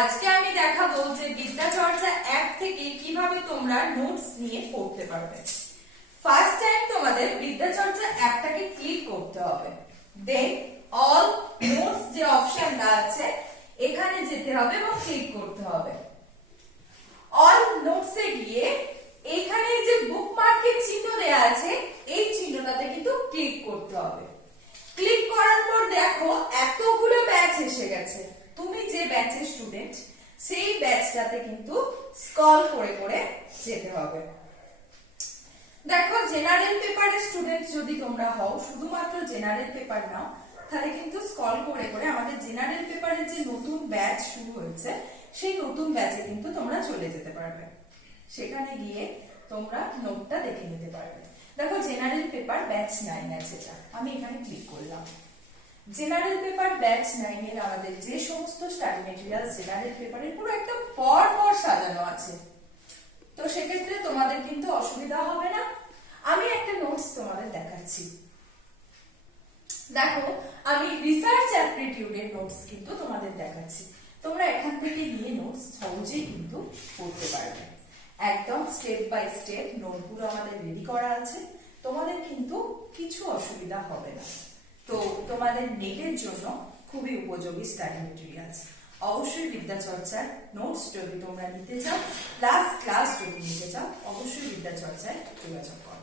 আজকে আমি দেখাবো যে বিদ্যাচর্চা অ্যাপ থেকে কীভাবে তোমরা নোটস নিয়ে পড়তে পারবে। ফার্স্ট টাইম তোমাদের বিদ্যাচর্চা অ্যাপটাকে ক্লিক করতে হবে। দেন অল নোটস যে অপশনটা আছে, এখানে যেতে হবে এবং ক্লিক করতে হবে। অল নোটসে গিয়ে এখানে যে বুকমার্কের চিহ্ন দেয়া আছে, এই চিহ্নটাতে কিন্তু ক্লিক করতে হবে। ক্লিক করার পর দেখো এতগুলো ব্যাচ এসে গেছে। স্টুডেন্ট সেই ব্যাচটাতে কিন্তু স্কল করে করে যেতে হবে। দেখো জেনারেল পেপারের স্টুডেন্ট যদি তোমরা হও, শুধুমাত্র জেনারেল পেপার নাও, তাহলে কিন্তু স্কল করে করে আমাদের জেনারেল পেপারের যে নতুন ব্যাচ শুরু হয়েছে, সেই নতুন ব্যাচে কিন্তু তোমরা চলে যেতে পারবে। সেখানে গিয়ে তোমরা নোটটা দেখে নিতে পারবে। দেখো জেনারেল পেপার ব্যাচ নাইন আছে আমি এখানে ক্লিক করলাম। জেনারেল পেপার ব্যাচ নাইনের আমাদের যে সমস্ত স্টাডি মেটেরিয়াল জেনারেল পেপারের পুরো একটা পর পর সাজানো আছে। তো সেক্ষেত্রে তোমাদের কিন্তু অসুবিধা হবে না। আমি একটা নোটস তোমাদের দেখাচ্ছি। দেখো, আমি রিসার্চ অ্যাপটিটিউডের নোটস কিন্তু তোমাদের দেখাচ্ছি। তোমরা এখান থেকে নিয়ে নোটস সহজেই কিন্তু পড়তে পারবে। একদম স্টেপ বাই স্টেপ নোটগুলো আমাদের রেডি করা আছে। তোমাদের কিন্তু কিছু অসুবিধা হবে না। তো তোমাদের নেটের জন্য খুবই উপযোগী স্টাডি মেটেরিয়ালস অবশ্যই বিদ্যাচর্চার নোটস যদি তোমরা নিতে চাও প্লাস ক্লাস যদি নিতে চাও, অবশ্যই বিদ্যাচর্চায় যোগাযোগ করো।